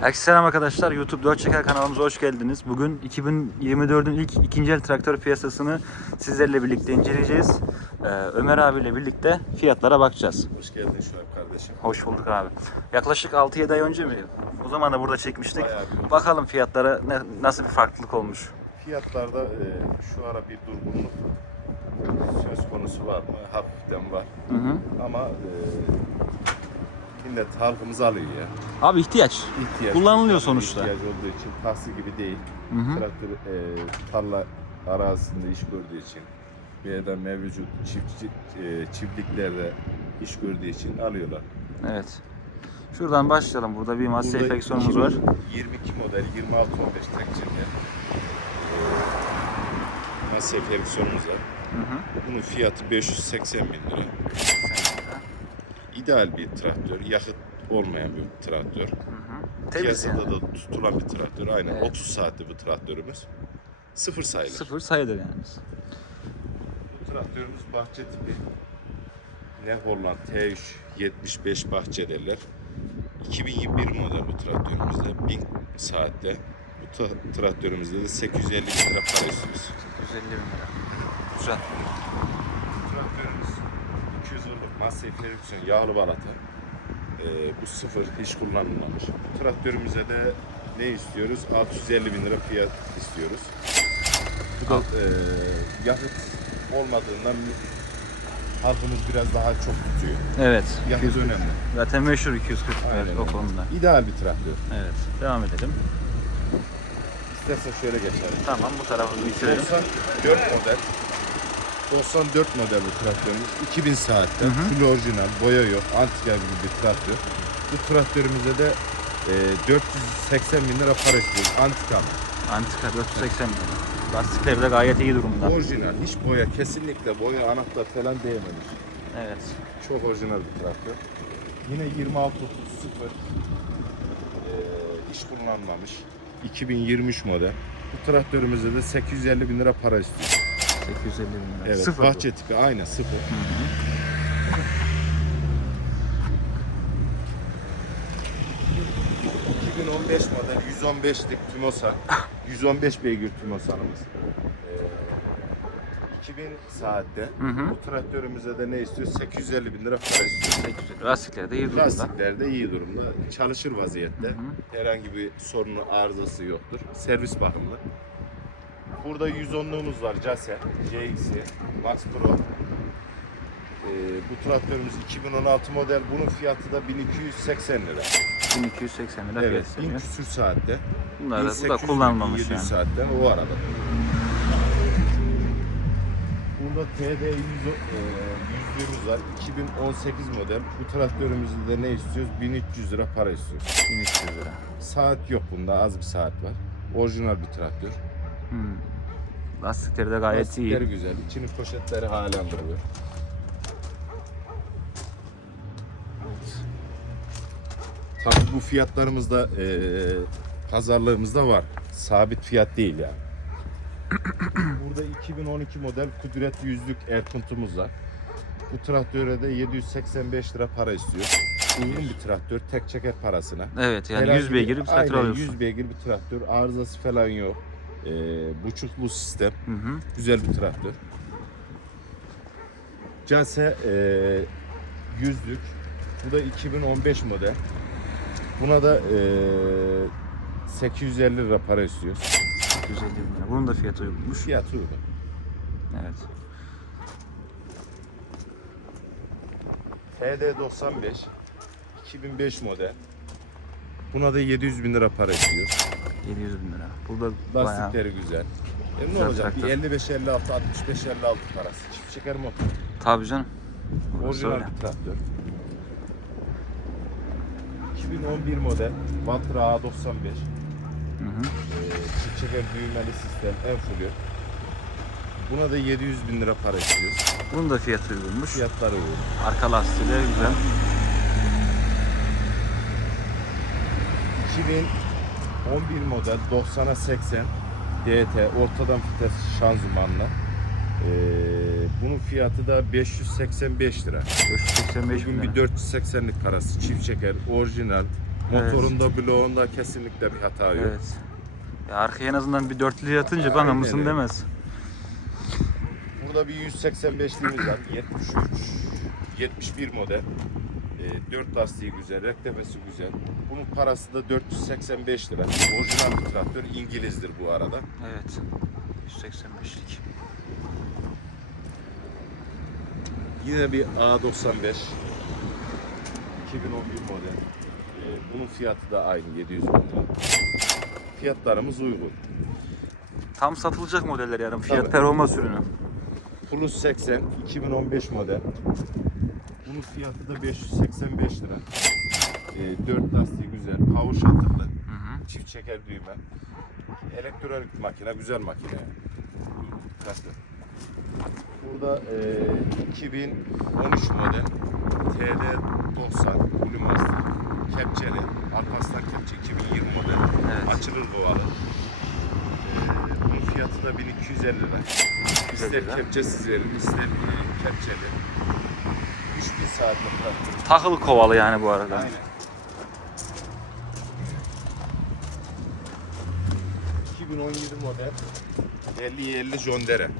Herkese selam arkadaşlar. YouTube 4 Çeker kanalımıza hoş geldiniz. Bugün 2024'ün ilk ikinci el traktör piyasasını sizlerle birlikte inceleyeceğiz. Ee, Ömer abiyle birlikte fiyatlara bakacağız. Hoş geldin Şuayb kardeşim. Hoş bulduk abi. Yaklaşık 6-7 ay önce mi? O zaman da burada çekmiştik. Bayağı Bakalım fiyatlara ne, nasıl bir farklılık olmuş. Fiyatlarda e, şu ara bir durgunluk söz konusu var mı? Hafiften var. Hı hı. Ama e, millet halkımız alıyor ya. Abi ihtiyaç. İhtiyaç. Kullanılıyor sonuçta. İhtiyaç olduğu için tahsil gibi değil. Hı hı. Traktör e, tarla arazisinde iş gördüğü için veya da mevcut çiftçi, e, çiftliklerde iş gördüğü için alıyorlar. Evet. Şuradan başlayalım. Burada bir Burada enfeksiyonumuz var. 22 model 26 15 tekçede masa enfeksiyonumuz var. Hı hı. Bunun fiyatı 580 bin lira. İdeal bir traktör, yakıt olmayan bir traktör. Hı hı. Temiz Piyasada yani. da tutulan bir traktör. Aynen Evet. 30 saatli bu traktörümüz. Sıfır sayılır. Sıfır sayılır yani. Bu traktörümüz bahçe tipi. Ne Holland T3 75 bahçe derler. 2021 model bu traktörümüzde. 1000 saatte. Bu tra- traktörümüzde de 850 bin lira para istiyoruz. 150 bin lira. Güzel. Traktörümüz 200 yıllık Massey Ferguson yağlı balata. Ee, bu sıfır hiç kullanılmamış. Bu traktörümüze de ne istiyoruz? 650 bin lira fiyat istiyoruz. Bu da e, yakıt olmadığından halkımız biraz daha çok tutuyor. Evet. Yakıt 240. önemli. Zaten meşhur 240 Aynen o konuda. İdeal bir traktör. Evet. Devam edelim. İstersen şöyle geçelim. Tamam bu tarafı bitirelim. 94 model 94 model bu traktörümüz. 2000 saatte. Hı hı. Full orijinal, boya yok. Antika gibi bir traktör. Bu traktörümüze de e, 480 bin lira para istiyoruz. Antika mı? Antika 480 bin lira. Lastikleri de gayet iyi durumda. Orijinal. Hiç boya, kesinlikle boya, anahtar falan değmemiş. Evet. Çok orijinal bir traktör. Yine 26 sıfır. E, hiç kullanmamış. 2023 model. Bu traktörümüzde de 850 bin lira para istiyoruz. 850 bin lira. Evet, Sıfır bu. bahçe tipi aynı sıfır. Hı hı. 2015 model 115'lik Timosa. 115 beygir Timosa'mız. Ee, 2000 saatte. Hı hı. Bu traktörümüze de ne istiyor? 850 bin lira para istiyor. 850. Lastikleri de iyi durumda. Lastikler de iyi durumda. Çalışır vaziyette. Hı hı. Herhangi bir sorunu, arızası yoktur. Servis bakımlı. Burada 110'luğumuz var Case, CX'i, Max Pro. Ee, bu traktörümüz 2016 model. Bunun fiyatı da 1280 lira. 1280 lira Evet, fiyat 1000 isteniyor. küsür saatte. Bunlar da, bu da 1800 kullanılmamış 1700 yani. saatten o araba. Burada TD 100, e, var. 2018 model. Bu traktörümüzde de ne istiyoruz? 1300 lira para istiyoruz. 1300 lira. Saat yok bunda. Az bir saat var. Orijinal bir traktör. Hmm. Lastikleri de gayet Lastikleri iyi. güzel. İçinin poşetleri halen duruyor. Tabii bu fiyatlarımızda e, pazarlığımızda var. Sabit fiyat değil yani. Burada 2012 model Kudret yüzlük Erkunt'umuz var. Bu traktöre de 785 lira para istiyor. Uygun bir traktör, tek çeker parasına. Evet yani Herhangi 100 beygir bir traktör aynen, alıyorsun. 100 beygir bir traktör, arızası falan yok. Ee, buçuklu sistem, Hı hı. güzel bir traktör. Case e, yüzlük, bu da 2015 model. Buna da e, 850 lira para istiyoruz. 850 bin lira. Bunun da fiyatı uygunmuş. Fiyatı uygun. Evet. HD95 2005 model. Buna da 700 bin lira para istiyoruz. 700 bin lira. Burada Lastikleri güzel. E ne Güzel olacak? Bir traktör. 55-56, 65-56 parası. Çift çeker motor. tabii canım. Orijinal öyle. bir traktör. 2011 model Valtra A95. Hı hı. Ee, çift çeker düğmeli sistem en fullü. Buna da 700 bin lira para istiyoruz. Bunun da fiyatı uygunmuş. Fiyatları uygun. Arka lastiği de güzel. 2011 model 90'a 80 DT ortadan vites şanzımanla. Ee, bunun fiyatı da 585 lira. 585 bin Bugün bir 480'lik parası çift çeker orijinal Evet. Motorunda, bloğunda kesinlikle bir hata yok. Evet. Ya arkaya en azından bir dörtlü yatınca bana mısın öyle. demez. Burada bir 185'liğimiz var. 73, 71 model. E, 4 lastiği güzel, rektefesi güzel. Bunun parası da 485 lira. Orijinal bir traktör. İngilizdir bu arada. Evet. 185'lik. Yine bir A95. 2011 model. E, bunun fiyatı da aynı 700 bin lira. Fiyatlarımız uygun. Tam satılacak modeller yani fiyat Tabii. performans ürünü. Plus 80 2015 model. Bunun fiyatı da 585 lira. E, 4 lastiği güzel. Kavuş hatırlı. Çift çeker düğme. Elektronik makine, güzel makine. yani. Dikkatli. Burada e, 2013 model TD90 Blue Master. Kepçeli. Alparslan kepçe 2020 model. Evet. Açılır kovalı. E, bunun fiyatı da 1250 lira. İster lira. kepçesiz verin, ister e, kepçeli. 3000 saatte bıraktım. Takılı kovalı yani bu arada. Aynen. 2017 model 50-50 Jondere.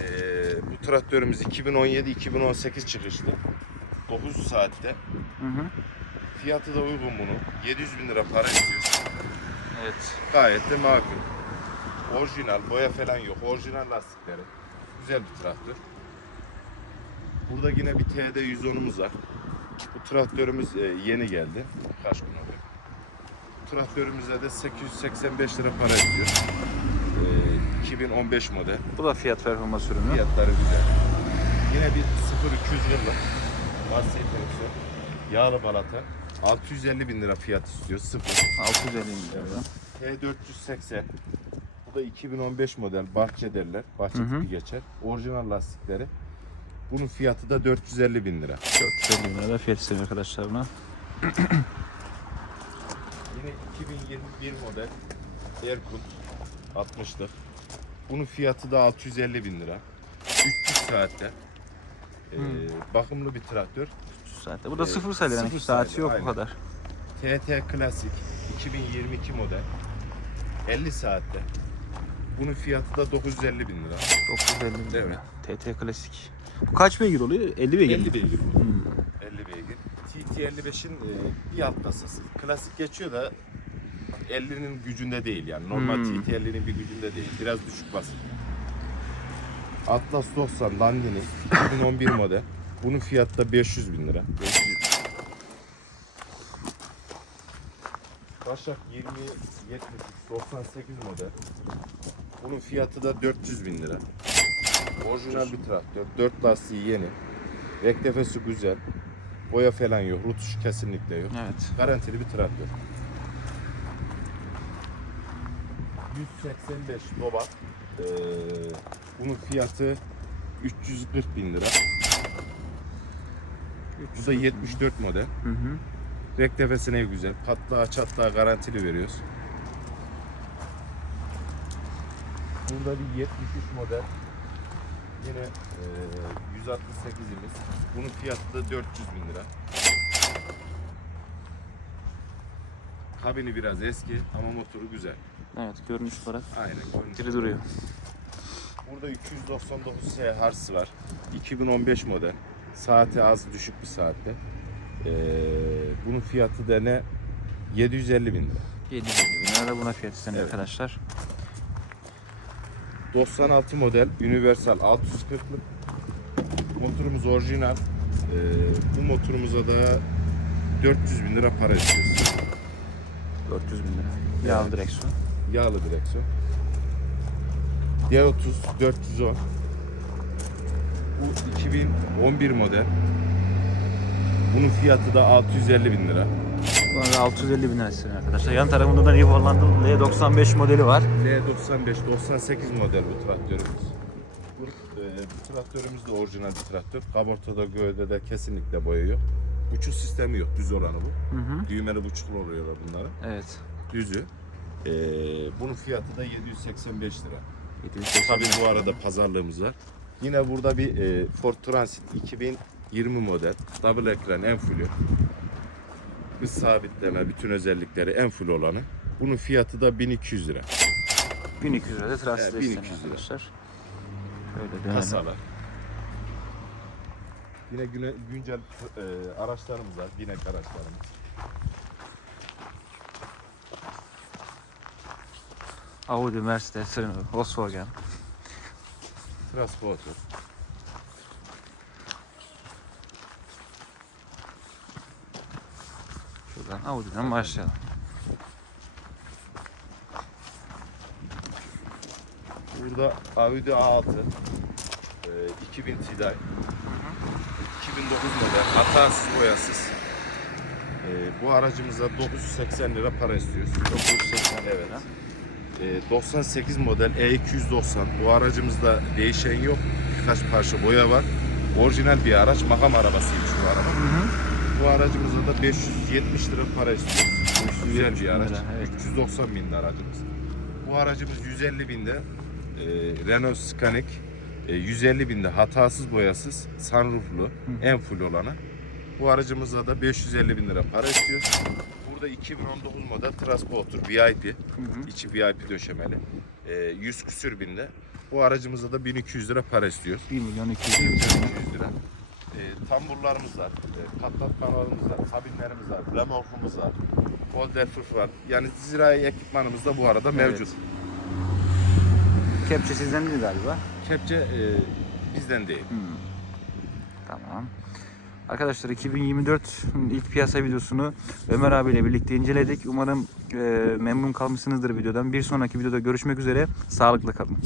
Ee, bu traktörümüz 2017-2018 çıkışlı. 9 saatte. Hı hı. Fiyatı da uygun bunun. 700 bin lira para istiyoruz. Evet. Gayet de makul. Orijinal, boya falan yok. Orijinal lastikleri. Güzel bir traktör. Burada yine bir TD 110'umuz var. Bu traktörümüz e, yeni geldi. Kaç gün oldu. Bu traktörümüze de 885 lira para istiyor. E, 2015 model. Bu da fiyat performans ürünü. Fiyatları güzel. Yine bir 0200 yıllık Marseille direksiyon. Yağlı balata. 650 bin lira fiyat istiyor. Sıfır. 650 lira. T480. Bu da 2015 model bahçe derler. Bahçe Hı hı. tipi geçer. Orijinal lastikleri. Bunun fiyatı da 450 bin lira. 450 lira da fiyat istedim arkadaşlar buna. Yine 2021 model Erkut 60'lık. Bunun fiyatı da 650 bin lira. 300 saatte. Ee, Hmm. bakımlı bir traktör. Zaten bu da Evet, sıfır sayılı yani. sıfır Saati yok bu aynen. kadar. TT Klasik 2022 model 50 saatte. Bunun fiyatı da 950 bin lira. 950 lira. Evet. TT klasik. Bu kaç beygir oluyor? 50 beygir. 50 beygir bu. Hmm. 50 beygir. TT55'in e, bir alt kasası. Klasik geçiyor da 50'nin gücünde değil yani. Normal Hmm. TT50'nin bir gücünde değil. Biraz düşük basıyor. Atlas 90 Landini 2011 model. Bunun fiyatı da 500 bin lira. 500 bin. Başak 20 70 98 model. Bunun fiyatı da 400 bin lira. Orijinal bir traktör. 4 lastiği yeni. Rektefesi güzel. Boya falan yok. Rutuş kesinlikle yok. Evet. Garantili bir traktör. 185 doba. Ee, bunun fiyatı 340 bin lira. Bu da 74 model. Hı hı. Rektefesine güzel. Patlağa çatlağa garantili veriyoruz. Burada bir 73 model. Yine e, 168'imiz. Bunun fiyatı da 400 bin lira. Kabini biraz eski ama motoru güzel. Evet görünüş olarak Aynen. görünüş diri duruyor. Burada 299 S harsı var. 2015 model. Saati az düşük bir saatte. Ee, bunun fiyatı da ne? 750 bin lira. 750 bin lira buna fiyat isteniyor Evet. arkadaşlar. 96 model Universal 640'lık. Motorumuz orijinal. Ee, bu motorumuza da 400 bin lira para istiyoruz. 400 bin lira. Yağlı direksiyon. Yağlı direksiyon. D30 410. Bu 2011 model. Bunun fiyatı da 650 bin lira. Buna da 650 bin lira isteniyor arkadaşlar. Yan tarafında da New Holland'ın L95 modeli var. L95 98 model bu traktörümüz. Bu, e, bu traktörümüz de orijinal bir traktör. Kaportada gövdede kesinlikle boya yok. Buçuk sistemi yok. Düz olanı bu. Hı hı. Düğmeli buçuklu oluyorlar bunların. Evet. Düzü. E, bunun fiyatı da 785 lira. 780 Tabii bu arada pazarlığımız var. Yine burada bir e, Ford Transit 2020 model. Double ekran en. Hız sabitleme, bütün özellikleri en full olanı. Bunun fiyatı da 1200 lira. 1200 lirada transit Evet, isteniyor 1200 lira. arkadaşlar. Şöyle. Kasalar. Yine güne, güncel e, araçlarımız var, binek araçlarımız. Audi, Mercedes, Renault, Volkswagen. Transporter. Şuradan Audi'den başlayalım. Burada Audi A6 e, 2000 TDI 2009 model hatasız boyasız E, bu aracımıza 980 lira para istiyoruz 980 Evet. lira. E, 98 model E290 bu aracımızda değişen yok birkaç parça boya var orijinal bir araç makam arabasıymış bu araba Hı hı. Bu aracımıza da 570 lira para istiyoruz güzel bir araç lira, evet. 390 binde aracımız bu aracımız 150 binde e, Renault Scenic e, 150 binde hatasız boyasız sunrooflu en full olanı. Bu aracımıza da 550 bin lira para istiyor. Burada 2019 model Transporter VIP. Hı hı. içi VIP döşemeli. E, 100 küsür binde. Bu aracımıza da 1200 lira para istiyor. 1 milyon 200 lira. 1200 lira. E, tamburlarımız var. E, katlat kanalımız var. Kabinlerimiz var. Remorkumuz var. Folder fırfır var. Yani zirai ekipmanımız da bu arada mevcut. Kepçe sizden değil galiba. Kepçe e, bizden değil. Hmm. Tamam. Arkadaşlar 2024 ilk piyasa videosunu Ömer abiyle birlikte inceledik. Umarım e, memnun kalmışsınızdır videodan. Bir sonraki videoda görüşmek üzere. Sağlıkla kalın.